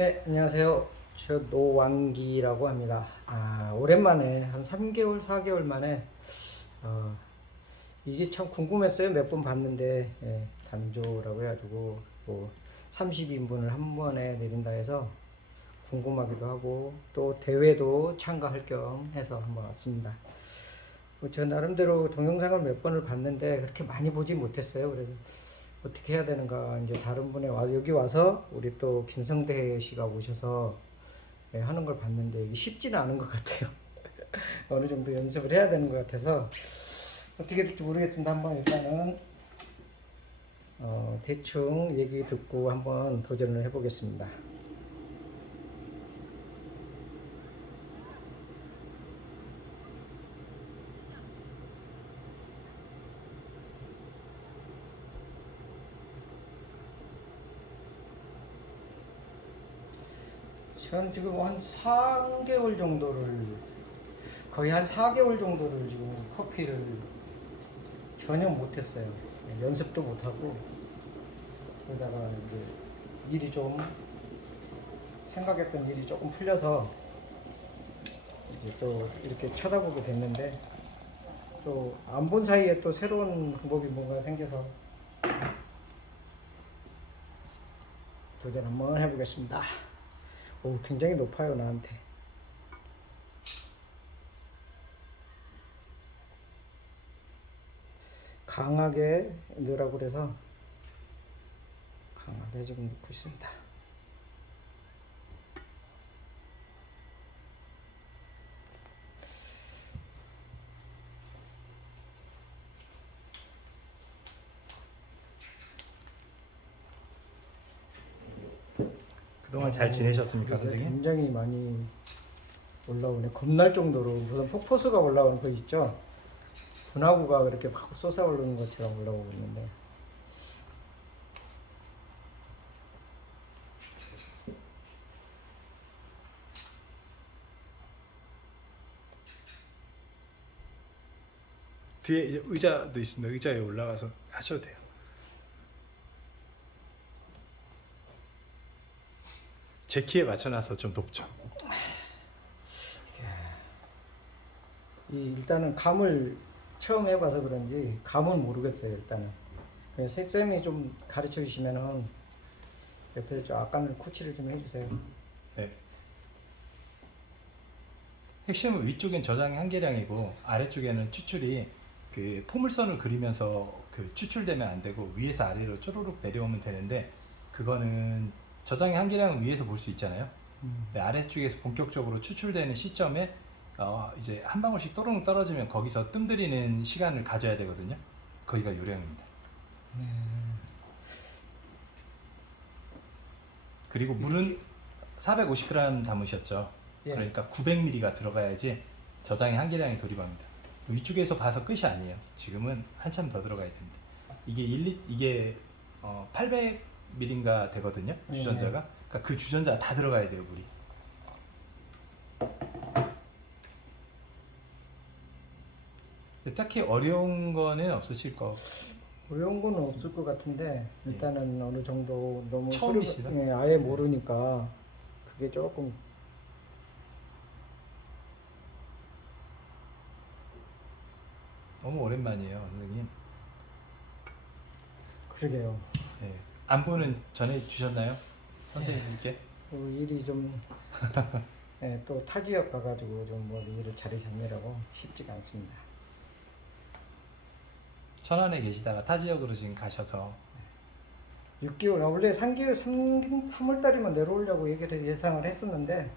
네, 안녕하세요. 저 노왕기라고 합니다. 오랜만에 한 3개월, 4개월 만에 어, 이게 참 궁금했어요. 몇 번 봤는데 단조라고 해가지고 뭐 30인분을 한 번에 내린다 해서 궁금하기도 하고 또 대회도 참가할 겸 해서 한번 왔습니다. 저 나름대로 동영상을 몇 번을 봤는데 그렇게 많이 보지 못했어요. 그래서 어떻게 해야 되는가 이제 다른 분의 여기 와서 우리 또 김성대 씨가 오셔서 하는 걸 봤는데 이게 쉽지는 않은 것 같아요. 어느 정도 연습을 해야 되는 것 같아서 어떻게 될지 모르겠습니다. 한번 일단은 대충 얘기 듣고 한번 도전을 해보겠습니다. 저는 지금 한 3개월 정도를 거의 한 4개월 정도를 지금 커피를 전혀 못했어요. 연습도 못하고 그러다가 이제 일이 좀 생각했던 일이 조금 풀려서 이제 또 이렇게 쳐다보게 됐는데 또 안 본 사이에 또 새로운 방법이 뭔가 생겨서 도전 한번 해보겠습니다. 오, 굉장히 높아요, 나한테. 강하게 넣으라고 그래서 강하게 지금 넣고 있습니다. 그동안 잘 지내셨습니까, 이게 선생님? 굉장히 많이 올라오네. 겁날 정도로 무슨 폭포수가 올라오는 거 있죠? 분화구가 그렇게 확 솟아오르는 것처럼 올라오고 있는데 뒤에 이제 의자도 있습니다. 의자에 올라가서 하셔도 돼요. 제 키에 맞춰놔서 좀 높죠. 일단은 감을 처음 해봐서 그런지 감을 모르겠어요. 일단은 쌤이 좀 가르쳐 주시면은 옆에서 좀 약간의 코치를 좀 해주세요. 네. 핵심은 위쪽엔 저장이 한계량이고 아래쪽에는 추출이 그 포물선을 그리면서 그 추출되면 안 되고 위에서 아래로 쪼르륵 내려오면 되는데 그거는 저장의 한계량은 위에서 볼 수 있잖아요. 근데 아래쪽에서 본격적으로 추출되는 시점에 이제 한 방울씩 또르륵 떨어지면 거기서 뜸들이는 시간을 가져야 되거든요. 거기가 요령입니다. 그리고 물은 450g 담으셨죠. 예. 그러니까 900ml가 들어가야지 저장의 한계량이 돌입합니다. 위쪽에서 봐서 끝이 아니에요. 지금은 한참 더 들어가야 됩니다. 이게 800ml인가 되거든요. 주전자가. 그러니까 그 주전자 다 들어가야 돼요, 물이. 딱히 어려운 거는 없으실 거. 어려운 건 없을 것 같은데 일단은 어느 정도 너무 처음이시다? 아예 모르니까 그게 조금 너무 오랜만이에요, 선생님. 그러게요. 예. 안부는 전해 주셨나요? 선생님께? 일이 좀 또 타 지역 가가지고 좀 뭐 일을 자리 잡느라고 쉽지가 않습니다. 천안에 계시다가 타 지역으로 지금 가셔서 6개월, 원래 3월 달이면 내려오려고 예상을 했었는데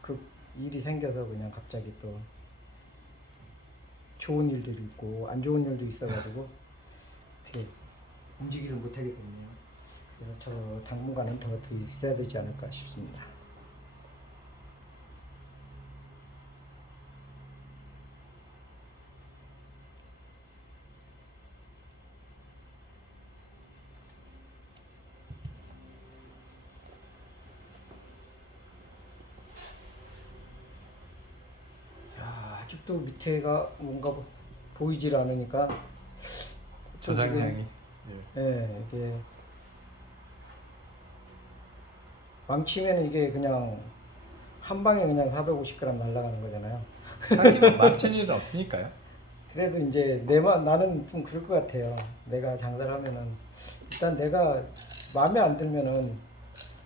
그 일이 생겨서 그냥 갑자기 또 좋은 일도 있고 안 좋은 일도 있어가지고 어떻게 움직이를 못하게 됐네요. 그래서 저 당분간은 더 있어야 되지 않을까 싶습니다. 아직도 밑에가 뭔가 보이질 않으니까 저장량이 이게 망치면 이게 그냥 한 방에 그냥 450g 날아가는 거잖아요. 하기는 망칠 일은 없으니까요. 그래도 이제 나는 좀 그럴 것 같아요. 내가 장사를 하면은 일단 내가 마음에 안 들면은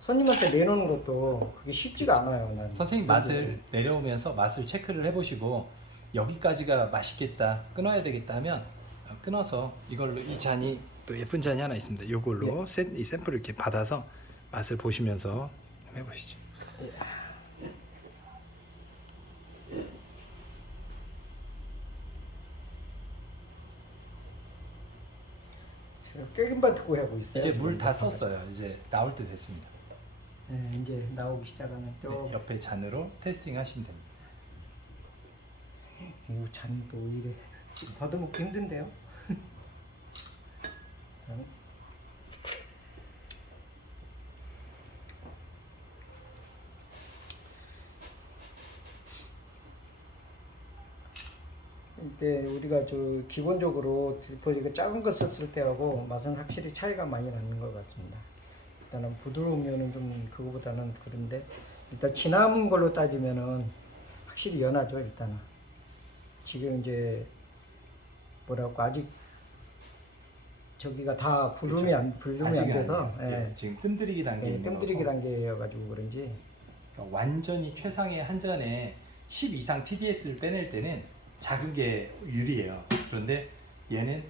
손님한테 내놓는 것도 그게 쉽지가 않아요. 난 선생님 맛을 내려오면서 맛을 체크를 해보시고 여기까지가 맛있겠다, 끊어야 되겠다 하면 끊어서 이걸로 이 잔이 또 예쁜 잔이 하나 있습니다. 이걸로 이 샘플을 이렇게 받아서 맛을 보시면서 해보시죠. 제가 깨김밥 듣고 하고 있어요. 이제 물 다 썼어요. 이제 나올 때 됐습니다. 네, 이제 나오기 시작하면 또 네, 옆에 잔으로 테스팅 하시면 됩니다. 이 잔도 이래 더듬기 힘든데요. 이때 우리가 저 기본적으로 이거 작은 거 썼을 때하고 맛은 확실히 차이가 많이 나는 것 같습니다. 일단은 부드러우면은 좀 그거보다는 그런데 일단 진한 걸로 따지면은 확실히 연하죠. 일단은 지금 이제 뭐랄까 아직 저기가 다 불륨이 안 돼서 예, 지금 뜸들이기 단계에 있는 뜸들이기 거고 단계여가지고 그런지 그러니까 완전히 최상의 한 잔에 10 이상 TDS를 빼낼 때는 작은 게 유리해요. 그런데 얘는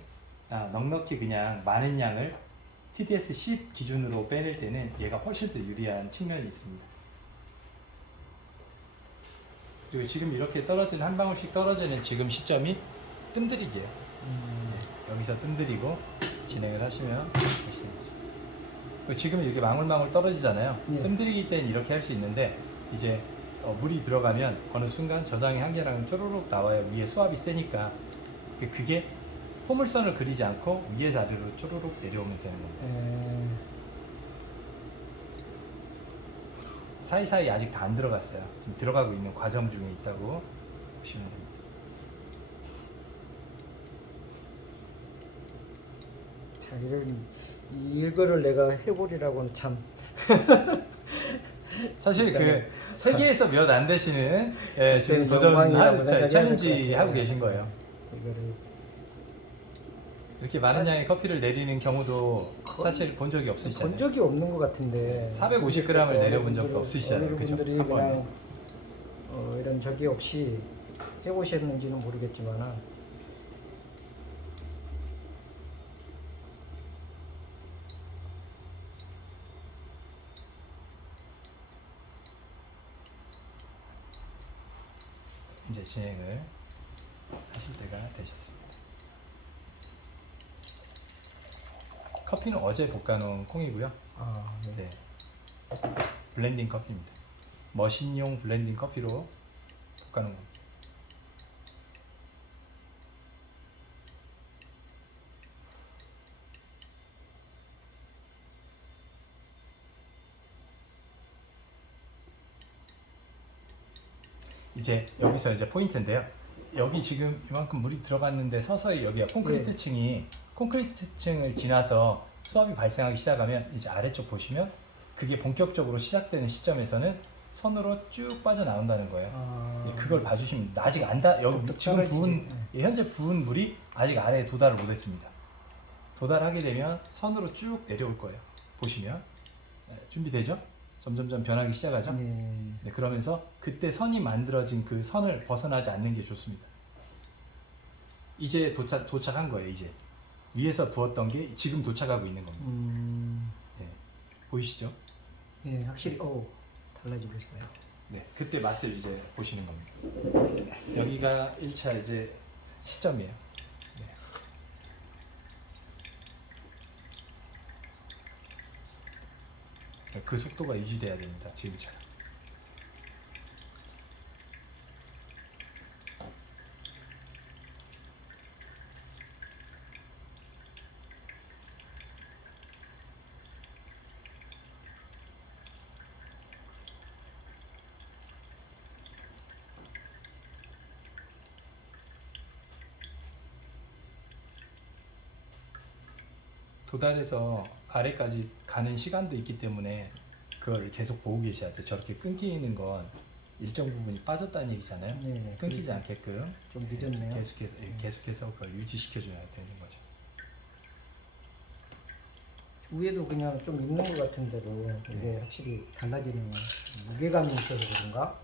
넉넉히 그냥 많은 양을 TDS 10 기준으로 빼낼 때는 얘가 훨씬 더 유리한 측면이 있습니다. 그리고 지금 이렇게 떨어지는 한 방울씩 떨어지는 지금 시점이 뜸들이기예요. 네, 여기서 뜸들이고 진행을 하시면 되시는 거죠. 그리고 지금 이렇게 망울망울 떨어지잖아요. 네. 뜸들이기 때는 이렇게 할 수 있는데 이제 물이 들어가면 어느 순간 저장의 한계랑은 쪼르륵 나와요. 위에 수압이 세니까 그게 포물선을 그리지 않고 위에서 아래로 쪼르륵 내려오면 되는 겁니다. 사이사이 아직 다 안 들어갔어요. 지금 들어가고 있는 과정 중에 있다고 보시면 됩니다. 자, 이거를 내가 해보리라고는 참 사실 그 세계에서 몇 안 되시는 지금 영광이라고 도전 생각해야 챌린지 될것 같아요. 하고 계신 거예요. 이거를 이렇게 많은 양의 커피를 내리는 경우도 사실 본 적이 본 없으시잖아요. 적이 없는 것 같은데 450g을 내려본 적도 없으시잖아요. 어느 그죠? 분들이 한 번에. 그냥 이런 적이 없이 해보셨는지는 모르겠지만 이제 진행을 하실 때가 되셨습니다. 커피는 어제 볶아놓은 콩이고요. 네. 네. 블렌딩 커피입니다. 머신용 블렌딩 커피로 볶아놓은 겁니다. 이제 여기서 이제 포인트인데요. 여기 지금 이만큼 물이 들어갔는데 서서히 여기가 콘크리트층을 지나서 수압이 발생하기 시작하면 이제 아래쪽 보시면 그게 본격적으로 시작되는 시점에서는 선으로 쭉 빠져나온다는 거예요. 네, 그걸 봐주시면 아직 여기 지금 부은 현재 부은 물이 아직 아래에 도달을 못했습니다. 도달하게 되면 선으로 쭉 내려올 거예요. 보시면 준비되죠? 점점점 변하기 시작하죠. 네, 그러면서 그때 선이 만들어진 그 선을 벗어나지 않는 게 좋습니다. 이제 도착한 거예요. 이제 위에서 부었던 게 지금 도착하고 있는 겁니다. 네, 보이시죠? 예, 확실히 달라지고 있어요. 네, 그때 맛을 이제 보시는 겁니다. 여기가 1차 이제 시점이에요. 네. 그 속도가 유지돼야 됩니다. 지금처럼. 도달해서 아래까지 가는 시간도 있기 때문에 그거를 계속 보고 계셔야 돼. 저렇게 끊기는 건 일정 부분이 빠졌다는 얘기잖아요. 네, 끊기지 그래서 않게끔 좀 늦었네요. 계속해서 그걸 유지시켜줘야 되는 거죠. 위에도 그냥 좀 있는 것 같은데도 이게 확실히 달라지는 무게감이 있어서 그런가?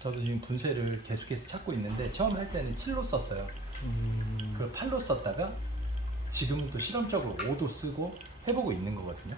저도 지금 분쇄를 계속해서 찾고 있는데 처음 할 때는 7로 썼어요. 그 8로 썼다가 지금은 또 실험적으로 5도 쓰고 해보고 있는 거거든요.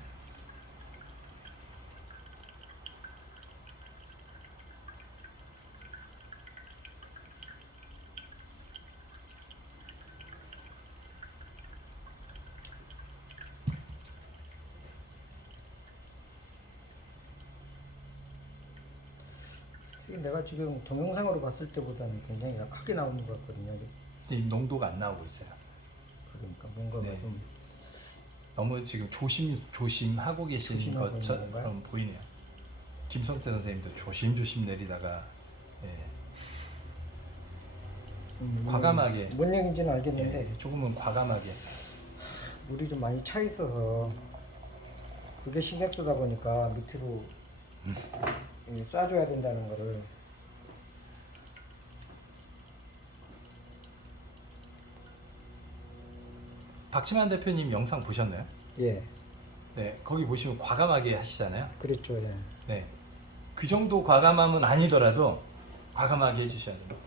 내가 지금 동영상으로 봤을 때보다는 굉장히 약하게 나오는 것 같거든요. 지금 농도가 안 나오고 있어요. 그러니까 뭔가 네. 좀 너무 지금 조심하고 계신 조심하고 있는 것처럼 건가요? 보이네요. 김성태 선생님도 조심조심 내리다가 과감하게 뭔 얘기인지는 알겠는데 조금은 과감하게 물이 좀 많이 차 있어서 그게 신경 쓰다 보니까 밑으로 이 쏴줘야 된다는 거를. 박지만 대표님 영상 보셨나요? 예, 네, 거기 보시면 과감하게 하시잖아요. 그랬죠. 예. 네, 그 정도 과감함은 아니더라도 과감하게 해주셔야 돼요.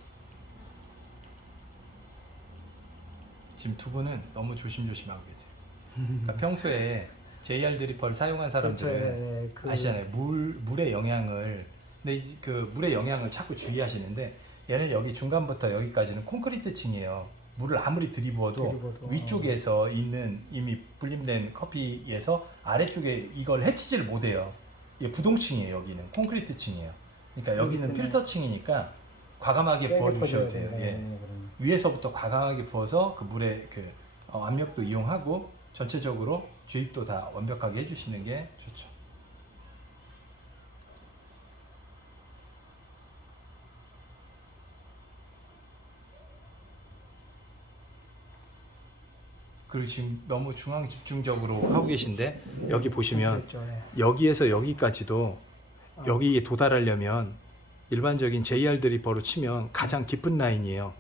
지금 두 분은 너무 조심조심하고 계세요. 그러니까 평소에 JR 드리퍼를 사용한 사람들은 그렇죠. 예, 아시잖아요. 물의 영향을, 근데 그 물의 영향을 자꾸 주의하시는데 얘는 여기 중간부터 여기까지는 콘크리트층이에요. 물을 아무리 들이부어도 위쪽에서 있는 이미 불림된 커피에서 아래쪽에 이걸 해치지를 못해요. 이게 부동층이에요. 여기는 콘크리트층이에요. 그러니까 여기는 필터층이니까 과감하게 세게 부어주셔도 퍼져야 돼요. 된다는 예. 거군요, 그러면. 위에서부터 과감하게 부어서 그 물의 그 압력도 이용하고 전체적으로 주입도 다 완벽하게 해주시는 게 좋죠. 그리고 지금 너무 중앙 집중적으로 하고 계신데 여기 보시면 그렇죠. 예. 여기에서 여기까지도 여기에 도달하려면 일반적인 JR 드리퍼로 치면 가장 깊은 라인이에요.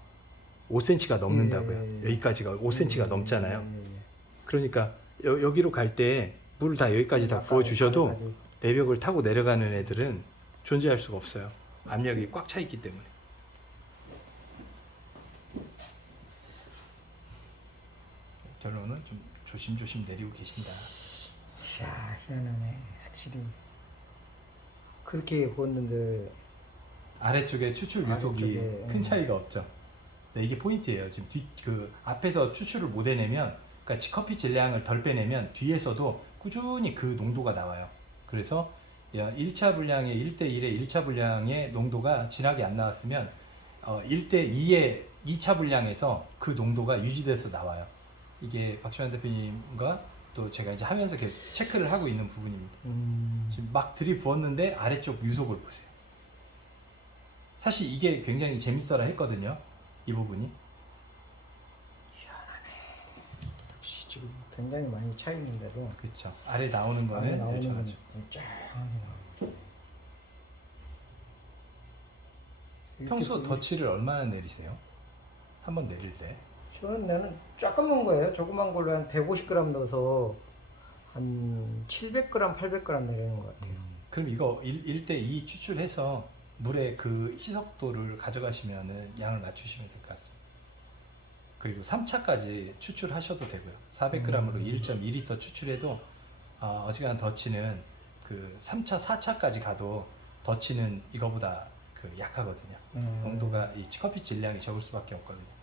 5cm가 넘는다고요. 예. 여기까지가 5cm가 넘잖아요. 예, 예. 그러니까 여기로 갈 때 물을 다 여기까지 다 부어 주셔도 아래까지. 내벽을 타고 내려가는 애들은 존재할 수가 없어요. 압력이 꽉 차 있기 때문에. 결론은 좀 조심조심 내리고 계신다. 야, 희한하네. 확실히 그렇게 보았는데 아래쪽에 추출 유속이 아래쪽에, 큰 차이가 없죠. 네, 이게 포인트예요. 지금 그 앞에서 추출을 못 해내면, 그러니까 커피 질량을 덜 빼내면 뒤에서도 꾸준히 그 농도가 나와요. 그래서 1차 분량의 1대1의 1차 분량의 농도가 진하게 안 나왔으면 1대2의 2차 분량에서 그 농도가 유지돼서 나와요. 이게 박시환 대표님과 또 제가 이제 하면서 계속 체크를 하고 있는 부분입니다. 지금 막 들이부었는데 아래쪽 유속을 보세요. 사실 이게 굉장히 재밌어라 했거든요. 이 부분이. 역시 지금 굉장히 많이 차 있는데도 그렇죠. 아래 나오는 안에 거는 나오는 일정하죠. 건 쫙 나오죠. 평소 덧칠을 얼마나 내리세요? 한번 내릴 때? 나는 조그만 거예요. 조그만 걸로 한 150g 넣어서 한 700g, 800g 내리는 것 같아요. 그럼 이거 1대2 추출해서 물의 그 희석도를 가져가시면은 양을 맞추시면 될 것 같습니다. 그리고 3차까지 추출하셔도 되고요. 400g으로 1.2L 추출해도 어지간한 덧치는 그 3차, 4차까지 가도 덧치는 이거보다 그 약하거든요. 농도가 이 커피 질량이 적을 수밖에 없거든요.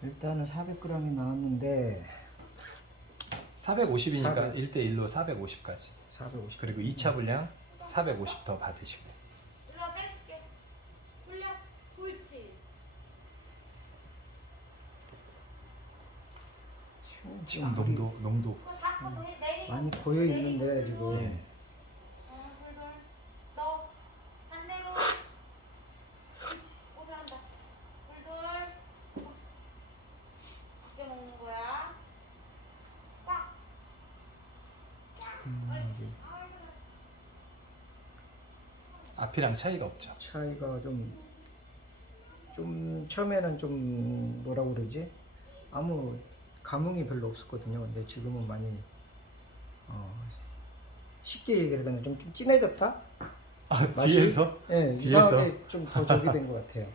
일단은 400g이 나왔는데 450이니까 400. 1대1로 450까지. 450. 그리고 2차 분량 450 더 받으시고. 일로 와 빼줄게. 돌려. 옳지. 지금 농도 자꾸 내리. 많이 고여 있는데 지금 예. 돌돌. 너 반대로. 옳지. 오 잘한다. 돌돌. 어떻게 먹는 거야? 꽉. 앞이랑 차이가 없죠. 차이가 좀 처음에는 좀 뭐라고 그러지? 아무 감흥이 별로 없었거든요. 근데 지금은 많이 쉽게 얘기하면 좀 진해졌다? 아, 맛이? 뒤에서? 예, 뒤에서? 이상하게 좀 더 저기 된 것 같아요.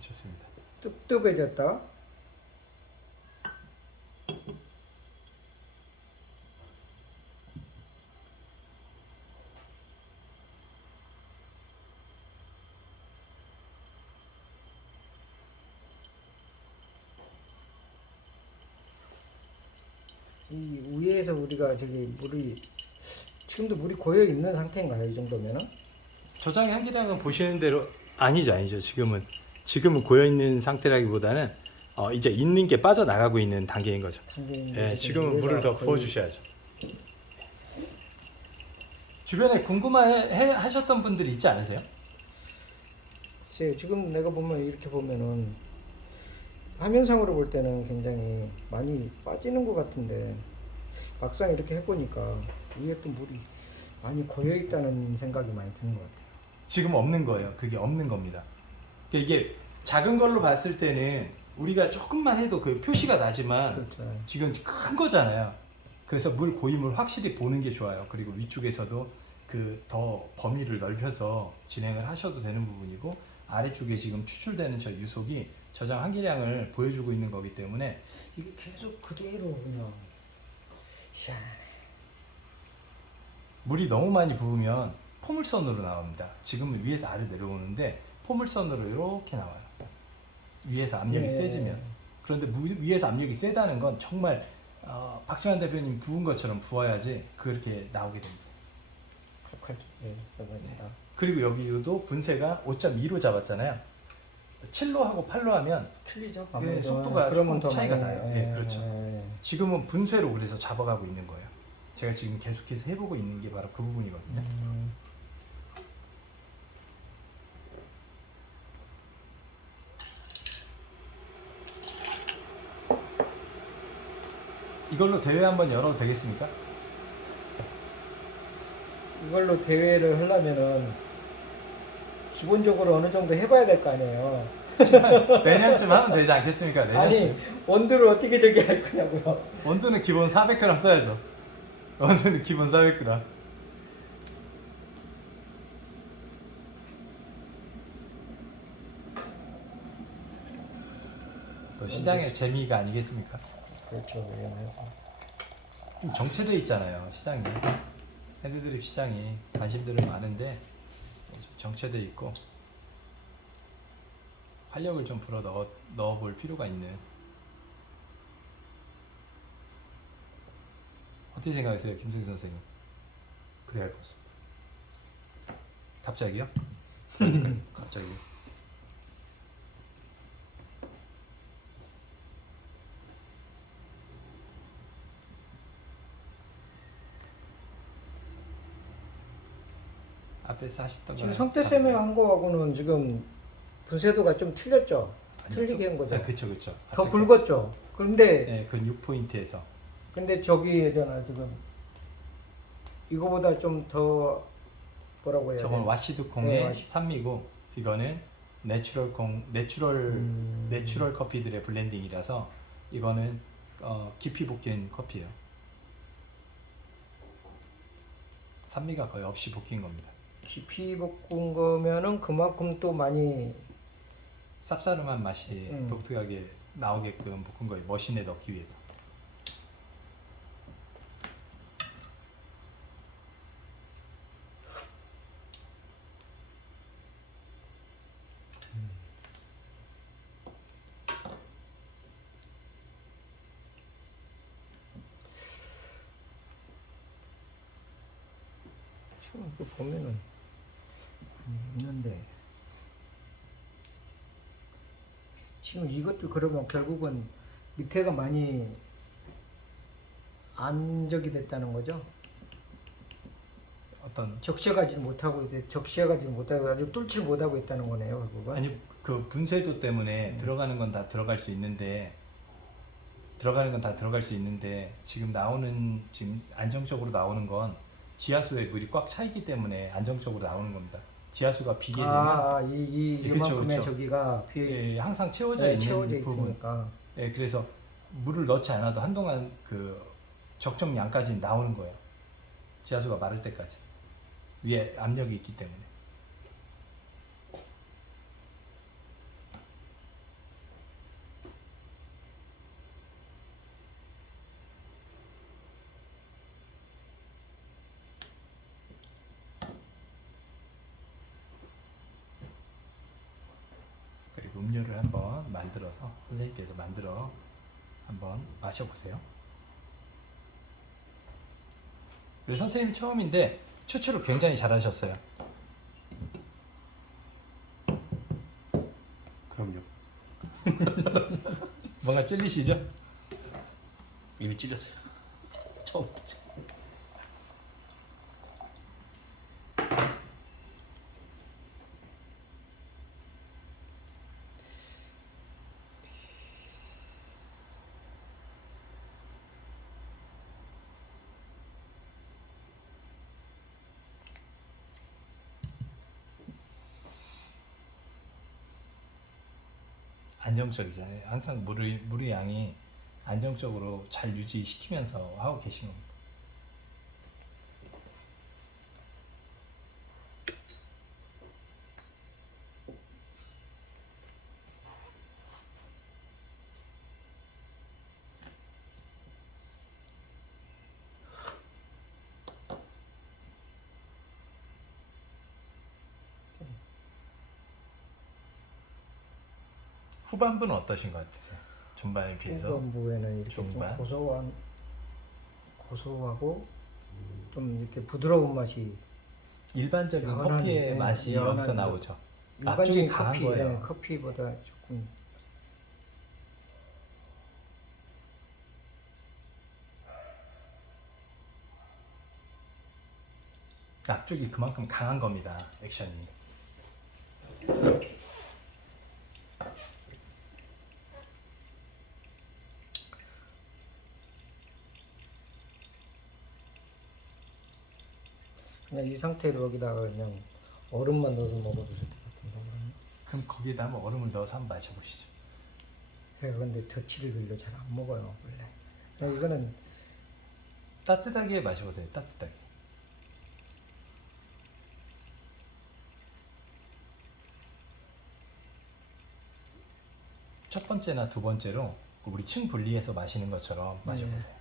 좋습니다. 뜨뜻해졌다. 이 위에서 우리가 저기 지금도 물이 고여 있는 상태인가요? 이 정도면은? 저장 향기량은 보시는 대로 아니죠. 지금은 고여 있는 상태라기보다는 이제 있는 게 빠져 나가고 있는 단계인 거죠. 예, 지금은 물을 더 부어 주셔야죠. 주변에 궁금해 하셨던 분들이 있지 않으세요? 글쎄요, 지금 내가 보면 이렇게 보면은 화면상으로 볼 때는 굉장히 많이 빠지는 것 같은데 막상 이렇게 해보니까 위에 또 물이 많이 고여 있다는 생각이 많이 드는 것 같아요. 지금 없는 거예요. 그게 없는 겁니다. 그러니까 이게 작은 걸로 봤을 때는 우리가 조금만 해도 그 표시가 나지만 그렇죠. 지금 큰 거잖아요. 그래서 물 고임을 확실히 보는 게 좋아요. 그리고 위쪽에서도 그 더 범위를 넓혀서 진행을 하셔도 되는 부분이고, 아래쪽에 지금 추출되는 저 유속이 저장 환기량을 보여주고 있는 거기 때문에 이게 계속 그대로 그냥 희한하네. 물이 너무 많이 부으면 포물선으로 나옵니다. 지금은 위에서 아래 내려오는데 포물선으로 이렇게 나와요. 위에서 압력이 예. 세지면. 그런데 위에서 압력이 세다는 건 정말 박지환 대표님 부은 것처럼 부어야지 그렇게 나오게 됩니다. 그리고 여기도 분쇄가 5.2로 잡았잖아요. 7로 하고 8로 하면 틀리죠. 네, 속도가 그러면 조금 더 차이가 많이- 나요. 네, 예, 그렇죠. 예. 지금은 분쇄로 그래서 잡아가고 있는 거예요. 제가 지금 계속해서 해보고 있는 게 바로 그 부분이거든요. 이걸로 대회 한번 열어도 되겠습니까? 이걸로 대회를 하려면은 기본적으로 어느 정도 해봐야 될 거 아니에요. 내년쯤 하면 되지 않겠습니까? 내년쯤. 아니 원두를 어떻게 저기 할 거냐고요. 원두는 기본 400g 써야죠. 원두는 기본 400g. 또 시장의 재미가 아니겠습니까? 그렇죠. 위험해서. 좀 정체돼 있잖아요, 시장이. 핸드드립 시장이 관심들은 많은데 좀 정체돼 있고 활력을 좀 불어 넣어볼 필요가 있는. 어떻게 생각하세요, 김승희 선생님? 그래야 할 것 같습니다. 갑자기요? 그러니까요, 갑자기. 앞에서 하셨던 지금 거랑 성태쌤이 한 거하고는 지금 분쇄도가 좀 틀렸죠. 아니요, 틀리게 한 거죠. 네, 그렇죠. 더 붉었죠. 그런데 네, 그 6포인트에서 근데 저기잖아 지금 이거보다 좀 더 뭐라고 해야 돼? 저건 와시드 콩의 네, 와시- 산미고 이거는 내추럴 커피들의 블렌딩이라서 이거는 깊이 볶인 커피예요. 산미가 거의 없이 볶인 겁니다. 깊이 볶은 거면은 그만큼 또 많이 쌉싸름한 맛이 독특하게 나오게끔 볶은 거예요. 머신에 넣기 위해서. 지금 이렇게 보면은 있는데 지금 이것도 그러면 결국은 밑에가 많이 안적이 됐다는 거죠? 어떤 적셔가지 못하고 이제 적셔가지 못하고 아주 뚫지 못하고 있다는 거네요, 결국은. 아니 그 분쇄도 때문에 들어가는 건 다 들어갈 수 있는데 들어가는 건 다 들어갈 수 있는데 지금 안정적으로 나오는 건 지하수에 물이 꽉 차 있기 때문에 안정적으로 나오는 겁니다. 지하수가 비게 되면 예, 그쵸, 이만큼의 그쵸. 저기가 예, 항상 채워져 네, 있는 채워져 부분. 있으니까. 예, 그래서 물을 넣지 않아도 한동안 그 적정량까지 나오는 거예요. 지하수가 마를 때까지. 위에 압력이 있기 때문에. 그리고 음료를 한번 만들어서 선생님께서 만들어 한번 마셔보세요. 그리고 선생님 처음인데 추출을 굉장히 잘하셨어요. 그럼요. 뭔가 찔리시죠? 이미 찔렸어요. 처음부터. 안정적이잖아요. 항상 물의 양이 안정적으로 잘 유지시키면서 하고 계신 겁니다. 후반부는 어떠신 것 같으세요? 전반에 비해서? 후반부에는 이렇게 좀 중반? 고소하고 좀 이렇게 부드러운 맛이 일반적인 연한, 커피의 네, 맛이 연한 여기서 나오죠. 일반적인 앞쪽이 강한 커피, 거예요. 네, 커피보다 조금 앞쪽이 그만큼 강한 겁니다. 액션이. 그냥 이 상태로 여기다가 그냥 얼음만 넣어서 먹어도 될 것 같은데. 그러면. 그럼 거기에다 한번 얼음을 넣어서 한번 마셔보시죠. 제가 근데 더치를 별로 잘 안 먹어요 원래. 그냥 이거는 따뜻하게 마셔보세요. 따뜻하게. 첫 번째나 두 번째로 우리 층 분리해서 마시는 것처럼 마셔보세요.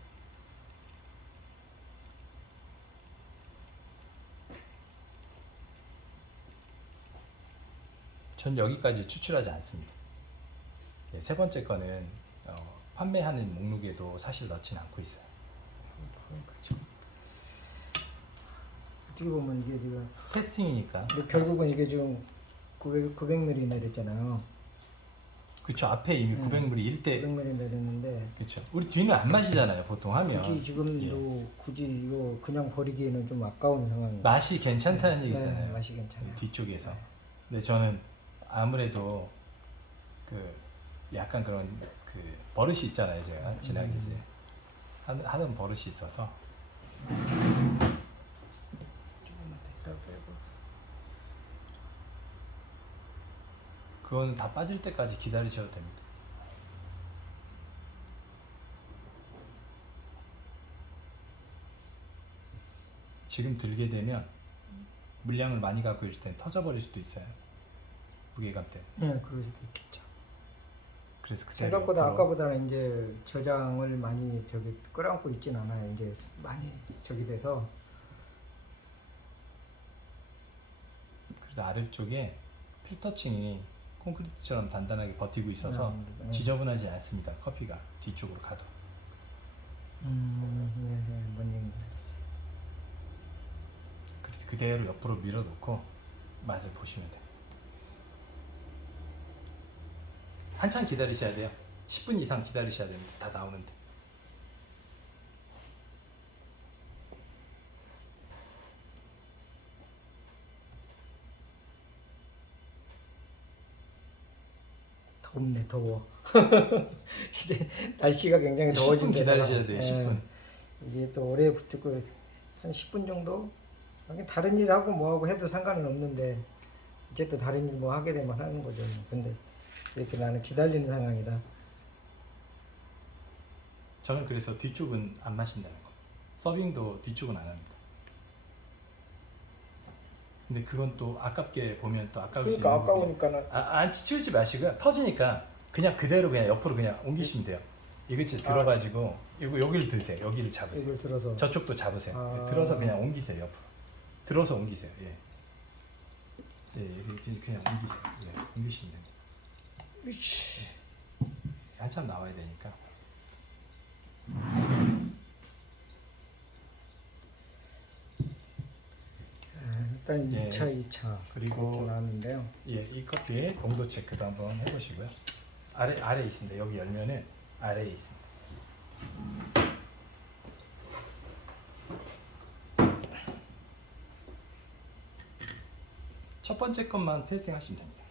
전 여기까지 추출하지 않습니다. 예, 세 번째 거는 판매하는 목록에도 사실 넣지는 않고 있어요. 그렇죠. 어떻게 보면 이게 네가 테스팅이니까. 근데 결국은 이게 지금 900ml 내렸잖아요. 그렇죠. 앞에 이미 900ml 1대. 900ml 내렸는데 그렇죠. 우리 뒤는 안 마시잖아요. 보통 하면. 굳이 지금도 굳이 이거 그냥 버리기에는 좀 아까운 상황이에요. 맛이 괜찮다는 네, 얘기잖아요. 맛이 괜찮아요. 뒤쪽에서. 근데 저는 아무래도 그 약간 그런 그 버릇이 있잖아요. 제가 지나게 이제 하던 버릇이 있어서. 조금만 더 이따 빼고. 그건 다 빠질 때까지 기다리셔도 됩니다. 지금 들게 되면 물량을 많이 갖고 있을 땐 터져버릴 수도 있어요. 무게감 때문에. 네, 그럴 수도 있겠죠. 그래서 그때 생각보다 아까보다는 이제 저장을 많이 저기 끌어안고 있진 않아요. 이제 많이 저기 돼서 그래서 아래쪽에 필터층이 콘크리트처럼 단단하게 버티고 있어서 네. 지저분하지 않습니다. 커피가 뒤쪽으로 가도. 네, 뭔 얘기인지 알겠어요. 그래서 그대로 옆으로 밀어놓고 맛을 보시면 돼요. 한참 기다리셔야 돼요. 10분 이상 기다리셔야 됩니다. 다 나오는데. 덥네 더워. 이제 날씨가 굉장히 10분 더워진다. 기다리셔야 돼요. 예. 10분. 이게 또 오래 붙고 한 10분 정도? 하긴 다른 일 하고 뭐 하고 해도 상관은 없는데 어쨌든 다른 일 뭐 하게 되면 하는 거죠. 근데 이렇게 나는 기다리는 상황이다. 저는 그래서 뒤쪽은 안 마신다는 거. 서빙도 뒤쪽은 안 합니다. 근데 그건 또 아깝게 보면 또 아까울 수 그러니까 있는 부분이- 아까우니까는 안 치우지 마시고요. 터지니까 그냥 그대로 그냥 옆으로 그냥 옮기시면 돼요. 이것이 들어가지고 이거 여기를 드세요. 여기를 잡으세요. 이걸 들어서 저쪽도 잡으세요. 아. 들어서 그냥 옮기세요. 옆으로. 들어서 옮기세요. 예. 예, 이렇게 그냥 옮기세요. 예, 옮기시면 됩니다. 으이씨. 한참 나와야 되니까. 일단 예. 2차 그리고 이렇게 나왔는데요. 예, 이 커피의 농도 체크도 한번 해보시고요. 아래 있습니다. 여기 열면은 아래에 있습니다. 첫 번째 것만 테이스팅하시면 됩니다.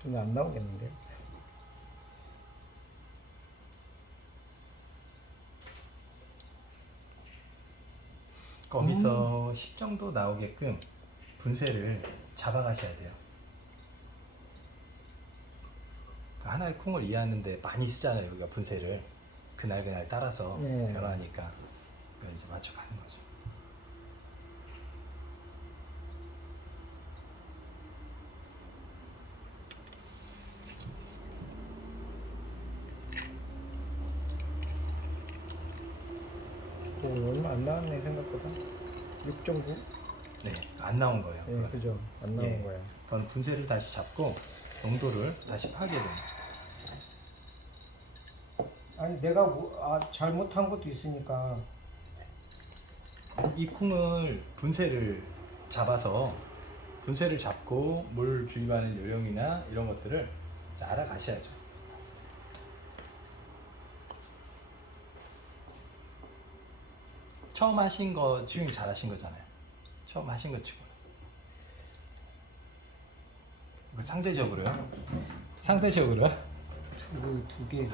그러면 안 나오겠는데. 거기서 10 정도 나오게끔 분쇄를 잡아가셔야 돼요. 그 하나의 콩을 이해하는데 많이 쓰잖아요. 여기가 분쇄를 그날 따라서 네. 변화하니까 그걸 이제 맞춰가는 거죠. 얼마 안 나왔네 생각보다. 6.9? 네, 안 나온 거예요. 예, 그건. 그죠. 안 나온 예. 거야. 그건 분쇄를 다시 잡고 농도를 다시 파게 됩니다. 아니 내가 잘못한 것도 있으니까. 이 콩을 분쇄를 잡아서 분쇄를 잡고 물 주입하는 요령이나 이런 것들을 이제 알아가셔야죠. 처음 하신 거 지금 잘하신 거잖아요. 처음 하신 거 치고. 이거 상대적으로요. 상대적으로 두 개.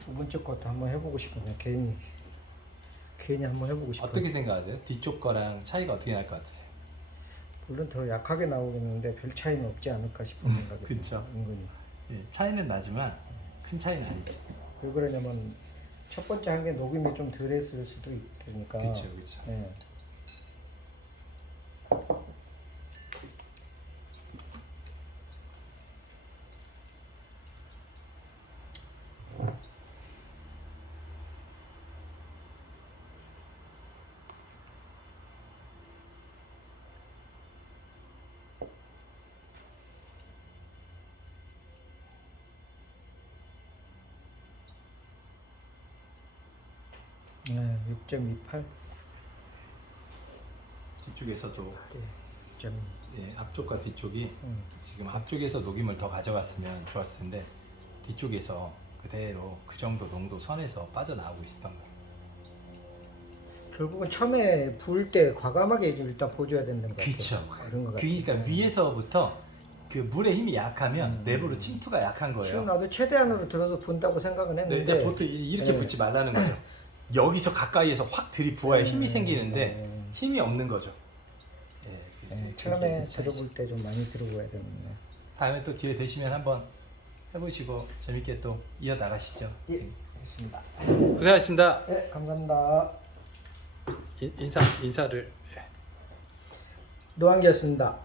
두 번째 것도 한번 해보고 싶은데 괜히 한번 해보고 싶어요. 어떻게 생각하세요? 뒤쪽 거랑 차이가 어떻게 날 것 같으세요? 물론 더 약하게 나오겠는데 별 차이는 없지 않을까 싶은 생각이 그쵸. 듭니다. 은근히. 예, 차이는 나지만 큰 차이는 아니죠. 왜 그러냐면 첫 번째 한 게 녹음이 좀 덜했을 수도 있으니까. 그렇죠. 예. 네, 6.28. 뒤쪽에서도 네, 6.2. 예, 앞쪽과 뒤쪽이 음. 지금 앞쪽에서 녹임을 더 가져갔으면 좋았을 텐데 뒤쪽에서 그대로 그 정도 농도 선에서 빠져나오고 있었던 거예요. 결국은 처음에 부을 때 과감하게 좀 일단 보줘야 된다는 거 같아요. 그렇죠. 그런 거 같아요. 그러니까 위에서부터 그 물의 힘이 약하면 내부로 침투가 약한 지금 거예요. 나도 최대한으로 들어서 분다고 생각은 네, 했는데 그러니까 보통 이렇게 네. 붙지 말라는 거죠. 여기서 가까이에서 확 들이부어야 힘이 생기는데 힘이 없는 거죠. 예, 그 이제 처음에 그게 이제 들어볼 때 좀 많이 들어보야 되는데. 다음에 또 기회 되시면 한번 해보시고 재밌게 또 이어 나가시죠. 예, 알겠습니다. 고생하셨습니다. 네, 감사합니다. 인사를. 노한기였습니다.